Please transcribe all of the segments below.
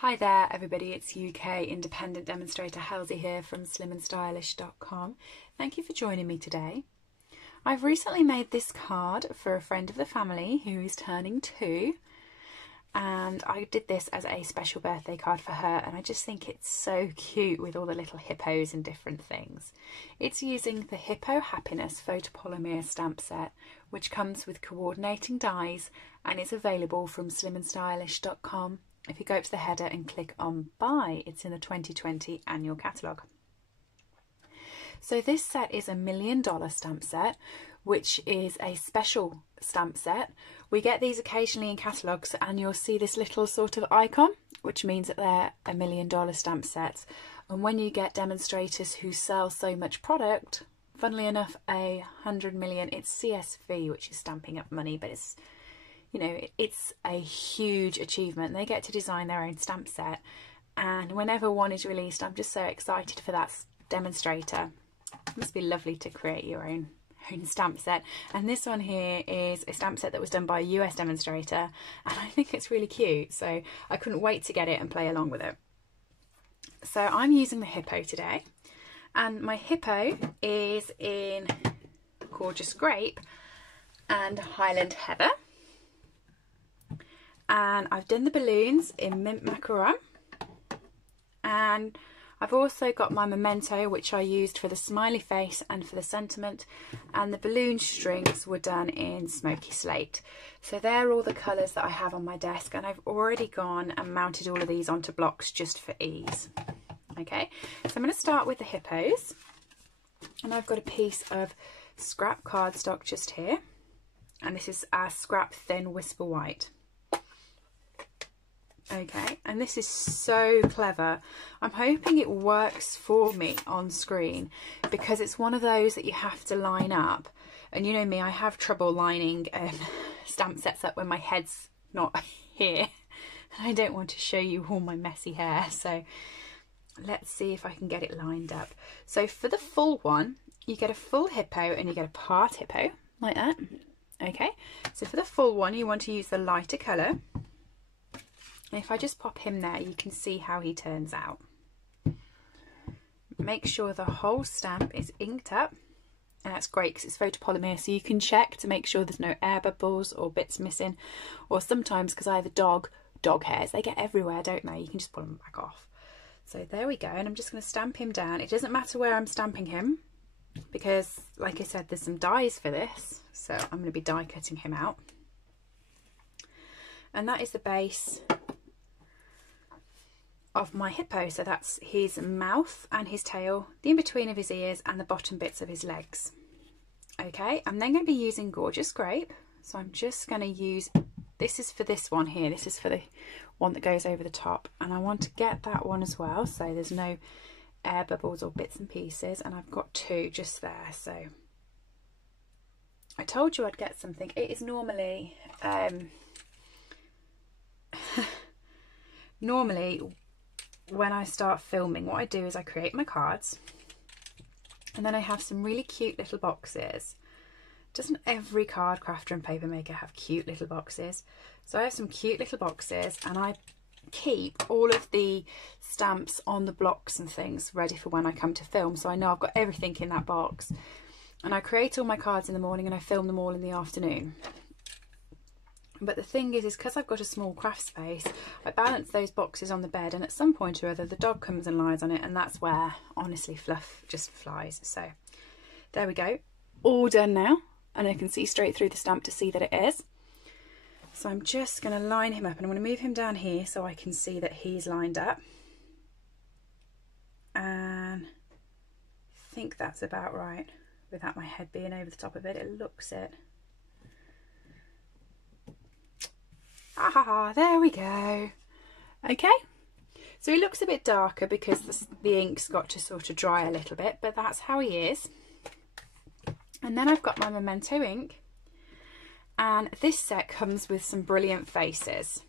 Hi there everybody, it's UK independent demonstrator Halsey here from slimandstylish.com. Thank you for joining me today. I've recently made this card for a friend of the family who is turning 2, and I did this as a special birthday card for her, and I just think it's so cute with all the little hippos and different things. It's using the Hippo Happiness photopolymer stamp set, which comes with coordinating dies and is available from slimandstylish.com. If you go up to the header and click on buy, it's in the 2020 annual catalogue. So this set is $1 million stamp set, which is a special stamp set. We get these occasionally in catalogues and you'll see this little sort of icon, which means that they're $1 million stamp sets. And when you get demonstrators who sell so much product, funnily enough, 100 million, it's CSV, which is stamping up money, but it's, you know, it's a huge achievement. They get to design their own stamp set, and whenever one is released, I'm just so excited for that demonstrator. It must be lovely to create your own stamp set. And this one here is a stamp set that was done by a US demonstrator, and I think it's really cute, so I couldn't wait to get it and play along with it. So I'm using the Hippo today, and my Hippo is in Gorgeous Grape and Highland Heather. And I've done the balloons in Mint Macaron, and I've also got my memento, which I used for the smiley face and for the sentiment, and the balloon strings were done in Smoky Slate. So they're all the colours that I have on my desk, and I've already gone and mounted all of these onto blocks just for ease. Okay, so I'm going to start with the hippos, and I've got a piece of scrap cardstock just here, and this is our scrap thin Whisper White. Okay, and this is so clever. I'm hoping it works for me on screen, because it's one of those that you have to line up, and you know me, I have trouble lining stamp sets up when my head's not here, and I don't want to show you all my messy hair, so let's see if I can get it lined up. So for the full one, you get a full hippo and you get a part hippo, like that. Okay, so for the full one, you want to use the lighter colour. And if I just pop him there, you can see how he turns out. Make sure the whole stamp is inked up, and that's great because it's photopolymer, so you can check to make sure there's no air bubbles or bits missing, or sometimes, because I have a dog hairs, they get everywhere, don't they? You can just pull them back off. So there we go, and I'm just going to stamp him down. It doesn't matter where I'm stamping him, because like I said, there's some dies for this, so I'm going to be die cutting him out. And that is the base of my hippo, so that's his mouth and his tail, the in-between of his ears, and the bottom bits of his legs. Okay, I'm then going to be using Gorgeous Grape, so I'm just going to use, this is for this one here, this is for the one that goes over the top, and I want to get that one as well, so there's no air bubbles or bits and pieces, and I've got 2 just there. So I told you I'd get something. It is normally normally when I start filming, what I do is I create my cards, and then I have some really cute little boxes. Doesn't every card crafter and paper maker have cute little boxes? So I have some cute little boxes, and I keep all of the stamps on the blocks and things ready for when I come to film, so I know I've got everything in that box. And I create all my cards in the morning and I film them all in the afternoon. But the thing is because I've got a small craft space, I balance those boxes on the bed, and at some point or other the dog comes and lies on it, and that's where honestly fluff just flies. So there we go, all done now, and I can see straight through the stamp to see that it is. So I'm just going to line him up, and I'm going to move him down here so I can see that he's lined up, and I think that's about right without my head being over the top of it. It looks it. Ah, there we go. Okay, so he looks a bit darker because the ink's got to sort of dry a little bit, but that's how he is. And then I've got my memento ink, and this set comes with some brilliant faces.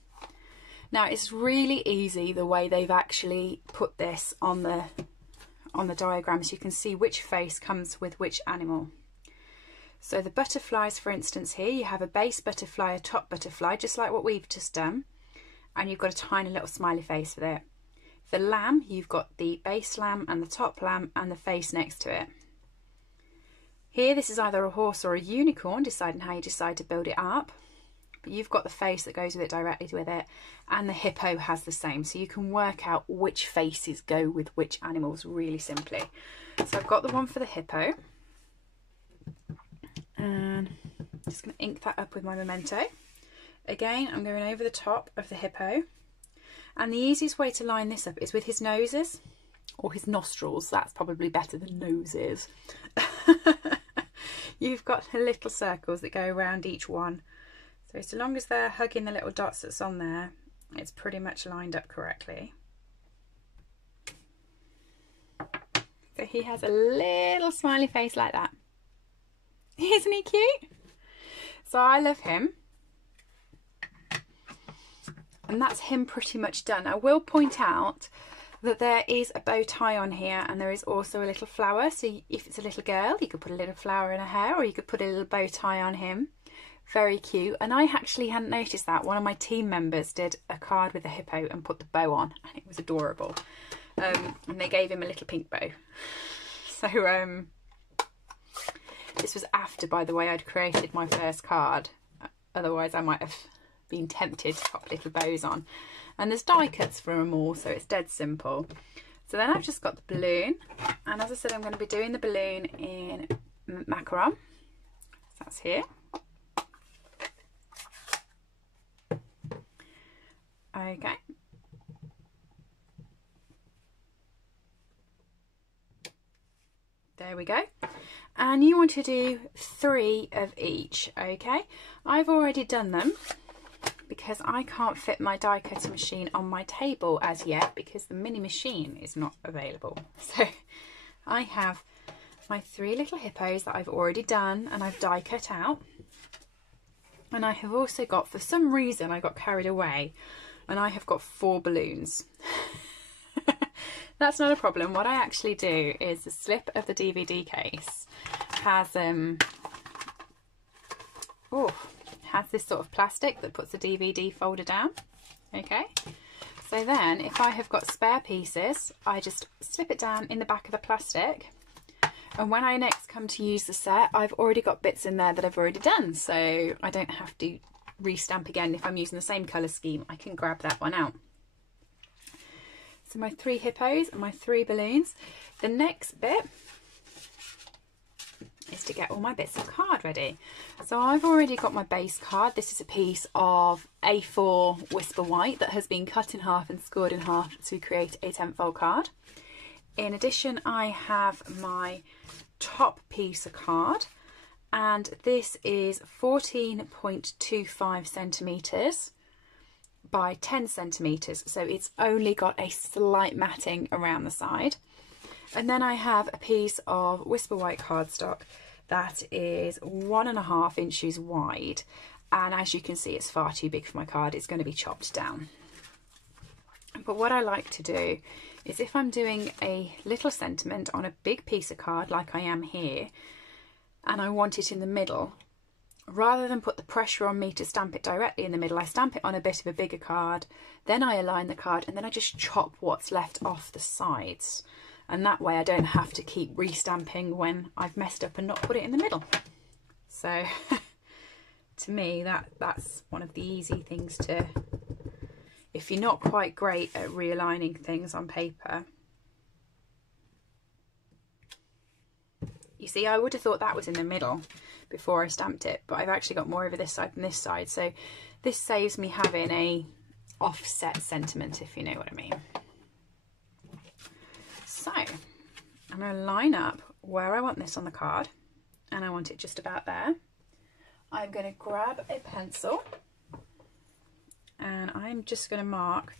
Now it's really easy the way they've actually put this on the diagrams. You can see which face comes with which animal. So the butterflies, for instance, here you have a base butterfly, a top butterfly, just like what we've just done, and you've got a tiny little smiley face with it. The lamb, you've got the base lamb and the top lamb and the face next to it. Here, this is either a horse or a unicorn, deciding how you decide to build it up. But you've got the face that goes with it directly with it, and the hippo has the same. So you can work out which faces go with which animals really simply. So I've got the one for the hippo. And I'm just going to ink that up with my memento. Again, I'm going over the top of the hippo. And the easiest way to line this up is with his noses, or his nostrils. That's probably better than noses. You've got the little circles that go around each one. So long as they're hugging the little dots that's on there, it's pretty much lined up correctly. So he has a little smiley face like that. Isn't he cute? So I love him. And that's him pretty much done. I will point out that there is a bow tie on here, and there is also a little flower. So if it's a little girl, you could put a little flower in her hair, or you could put a little bow tie on him. Very cute. And I actually hadn't noticed that. One of my team members did a card with a hippo and put the bow on, and it was adorable. And they gave him a little pink bow. So this was after, by the way, I'd created my first card. Otherwise I might have been tempted to pop little bows on. And there's die cuts for them all, so it's dead simple. So then I've just got the balloon, and as I said, I'm going to be doing the balloon in macaron. So that's here. Okay. There we go. And you want to do 3 of each, okay? I've already done them because I can't fit my die cutting machine on my table as yet because the mini machine is not available. So I have my 3 little hippos that I've already done and I've die cut out. And I have also got, for some reason I got carried away, and I have got 4 balloons. That's not a problem. What I actually do is the slip of the DVD case has has this sort of plastic that puts the DVD folder down. Okay, so then if I have got spare pieces, I just slip it down in the back of the plastic, and when I next come to use the set, I've already got bits in there that I've already done, so I don't have to restamp again. If I'm using the same colour scheme, I can grab that one out. So my 3 hippos and my 3 balloons. The next bit is to get all my bits of card ready. So I've already got my base card. This is a piece of A4 Whisper White that has been cut in half and scored in half to create a 10-fold card. In addition, I have my top piece of card, and this is 14.25 centimetres by 10 centimetres, so it's only got a slight matting around the side. And then I have a piece of Whisper White cardstock that is 1.5 inches wide, and as you can see, it's far too big for my card. It's going to be chopped down. But what I like to do is, if I'm doing a little sentiment on a big piece of card like I am here, and I want it in the middle, rather than put the pressure on me to stamp it directly in the middle, I stamp it on a bit of a bigger card, then I align the card, and then I just chop what's left off the sides. And that way I don't have to keep restamping when I've messed up and not put it in the middle. So to me, that's one of the easy things to, if you're not quite great at realigning things on paper. You see, I would have thought that was in the middle before I stamped it, but I've actually got more over this side than this side, so this saves me having a offset sentiment, if you know what I mean. So I'm going to line up where I want this on the card, and I want it just about there. I'm going to grab a pencil, and I'm just going to mark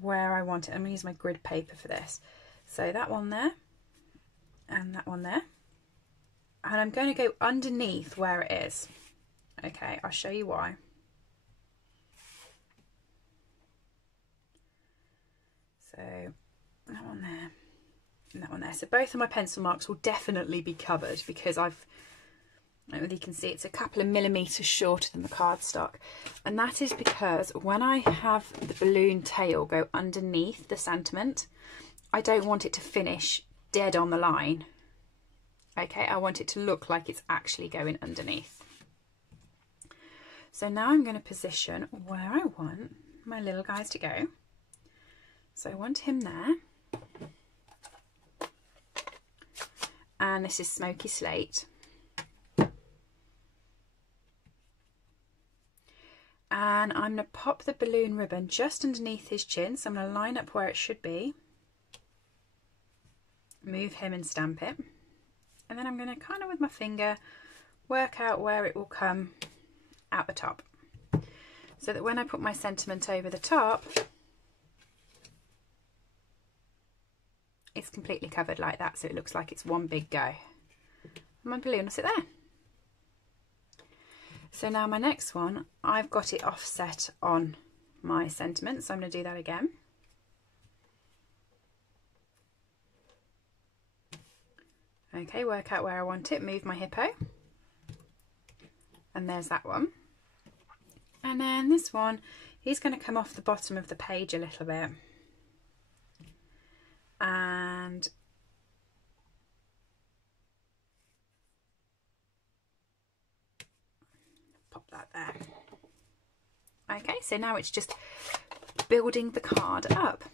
where I want it. I'm going to use my grid paper for this. So that one there, and that one there, and I'm going to go underneath where it is. Okay, I'll show you why. So that one there and that one there. So both of my pencil marks will definitely be covered because I've And you can see it's a couple of millimetres shorter than the cardstock, and that is because when I have the balloon tail go underneath the sentiment, I don't want it to finish dead on the line. Okay, I want it to look like it's actually going underneath. So now I'm going to position where I want my little guys to go. So I want him there, and this is Smoky Slate. And I'm going to pop the balloon ribbon just underneath his chin, so I'm going to line up where it should be, move him and stamp it, and then I'm going to kind of with my finger work out where it will come out the top, so that when I put my sentiment over the top, it's completely covered like that, so it looks like it's one big go. And my balloon will sit there. So now my next one, I've got it offset on my sentiment, so I'm going to do that again. Okay, work out where I want it, move my hippo, and there's that one. And then this one, he's going to come off the bottom of the page a little bit, and pop that there. Okay, so now it's just building the card up.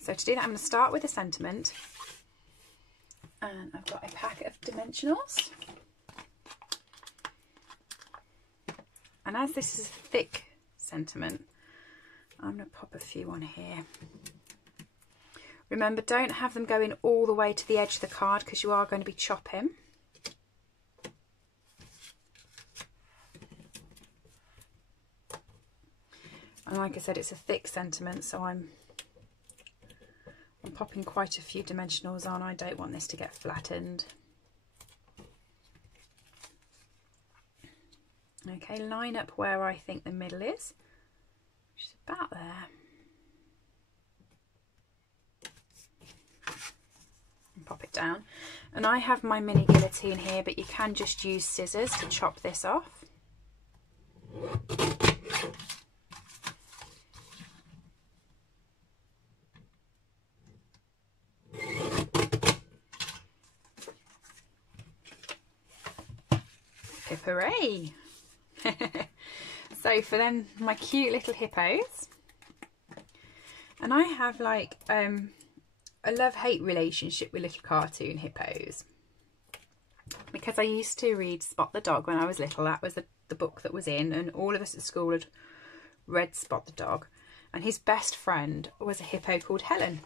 So to do that, I'm going to start with a sentiment, and I've got a packet of dimensionals, and as this is a thick sentiment, I'm going to pop a few on here. Remember, don't have them going all the way to the edge of the card, because you are going to be chopping. And like I said, it's a thick sentiment, so I'm popping quite a few dimensionals on. I don't want this to get flattened. Okay, line up where I think the middle is, which is about there. And pop it down. And I have my mini guillotine here, but you can just use scissors to chop this off. Hooray! So for them, my cute little hippos, and I have like a love-hate relationship with little cartoon hippos, because I used to read Spot the Dog when I was little. That was the book that was in, and all of us at school had read Spot the Dog, and his best friend was a hippo called Helen.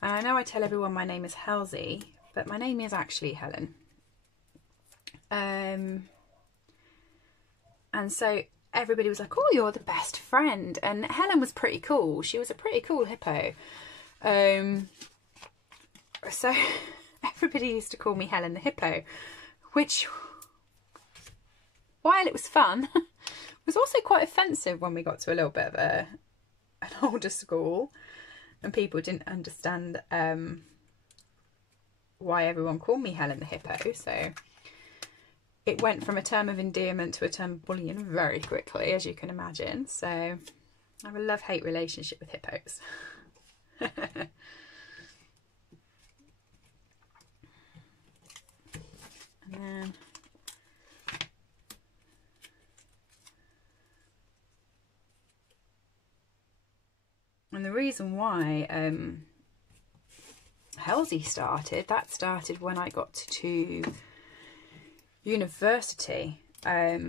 And I know I tell everyone my name is Halsey, but my name is actually Helen. And so everybody was like, oh, you're the best friend. And Helen was pretty cool. She was a pretty cool hippo. So everybody used to call me Helen the Hippo, which, while it was fun, was also quite offensive when we got to a little bit of an older school and people didn't understand why everyone called me Helen the Hippo. So it went from a term of endearment to a term of bullying very quickly, as you can imagine. So I have a love-hate relationship with hippos. And the reason why Halsey started when I got to university. There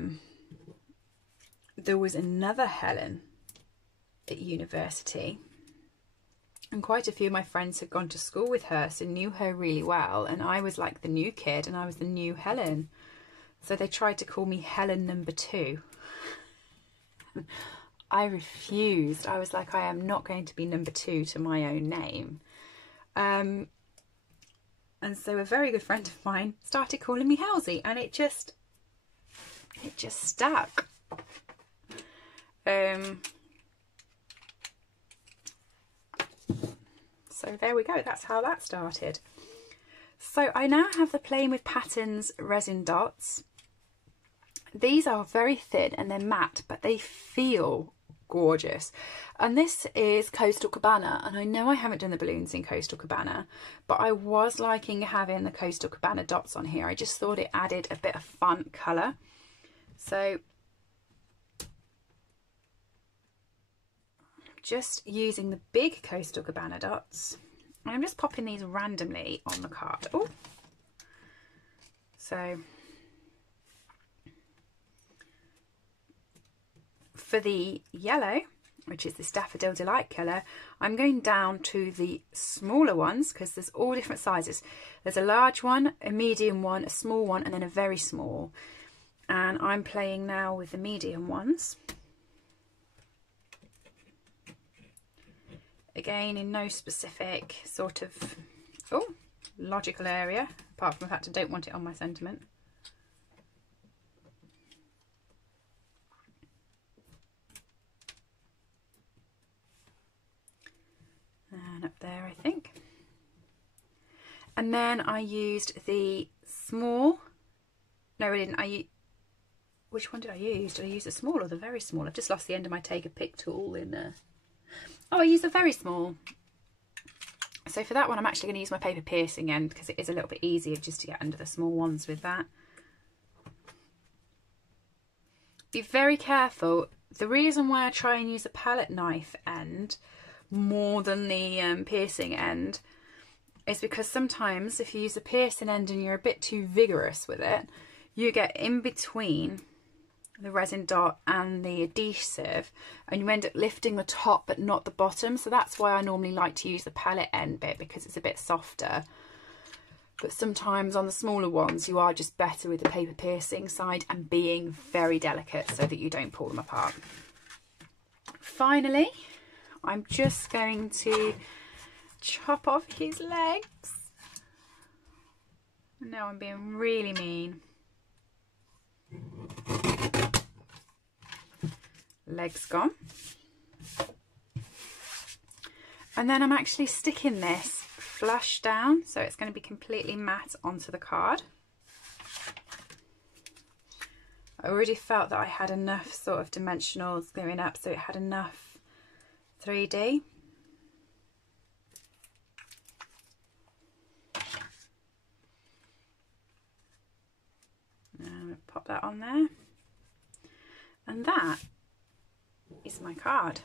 was another Helen at university, and quite a few of my friends had gone to school with her, so knew her really well, and I was like the new kid and I was the new Helen, so they tried to call me Helen number 2. I refused. I was like, I am not going to be number 2 to my own name. And so a very good friend of mine started calling me Halsey, and it just stuck. So there we go. That's how that started. So I now have the Playing with Patterns resin dots. These are very thin and they're matte, but they feel gorgeous. And this is Coastal Cabana, and I know I haven't done the balloons in Coastal Cabana, but I was liking having the Coastal Cabana dots on here. I just thought it added a bit of fun colour. So just using the big Coastal Cabana dots, I'm just popping these randomly on the card. Oh, so for the yellow, which is this Daffodil Delight colour, I'm going down to the smaller ones because there's all different sizes. There's a large one, a medium one, a small one, and then a very small. And I'm playing now with the medium ones. Again, in no specific sort of logical area, apart from the fact I don't want it on my sentiment. And up there, I think. And then I used the small, no I didn't, which one did I use? Did I use the small or the very small? I've just lost the end of my take a pick tool in there. Oh, I used the very small. So for that one, I'm actually going to use my paper piercing end because it is a little bit easier just to get under the small ones with that. Be very careful. The reason why I try and use a palette knife end more than the piercing end is because sometimes if you use the piercing end and you're a bit too vigorous with it, you get in between the resin dot and the adhesive and you end up lifting the top but not the bottom. So that's why I normally like to use the palette end bit, because it's a bit softer. But sometimes on the smaller ones you are just better with the paper piercing side and being very delicate so that you don't pull them apart. Finally, I'm just going to chop off his legs. Now I'm being really mean. Legs gone. And then I'm actually sticking this flush down, so it's going to be completely matte onto the card. I already felt that I had enough sort of dimensionals going up, so it had enough 3D. Now I'm going to pop that on there. And that is my card.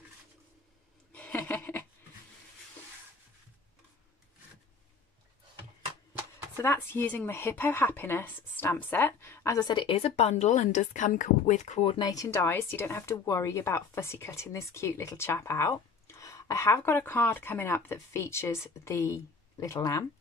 So that's using the Hippo Happiness stamp set. As I said, it is a bundle and does come with coordinating dies, so you don't have to worry about fussy cutting this cute little chap out. I have got a card coming up that features the little lamb,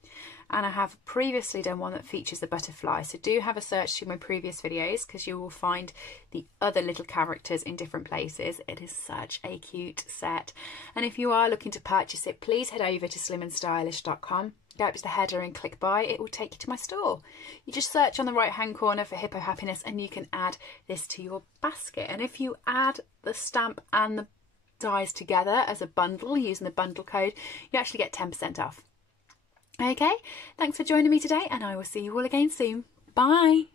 and I have previously done one that features the butterfly, so do have a search through my previous videos because you will find the other little characters in different places. It is such a cute set, and if you are looking to purchase it, please head over to slimandstylish.com, go up to the header and click buy. It will take you to my store. You just search on the right hand corner for Hippo Happiness and you can add this to your basket. And if you add the stamp and the dies together as a bundle using the bundle code, you actually get 10% off. Okay, thanks for joining me today and I will see you all again soon. Bye.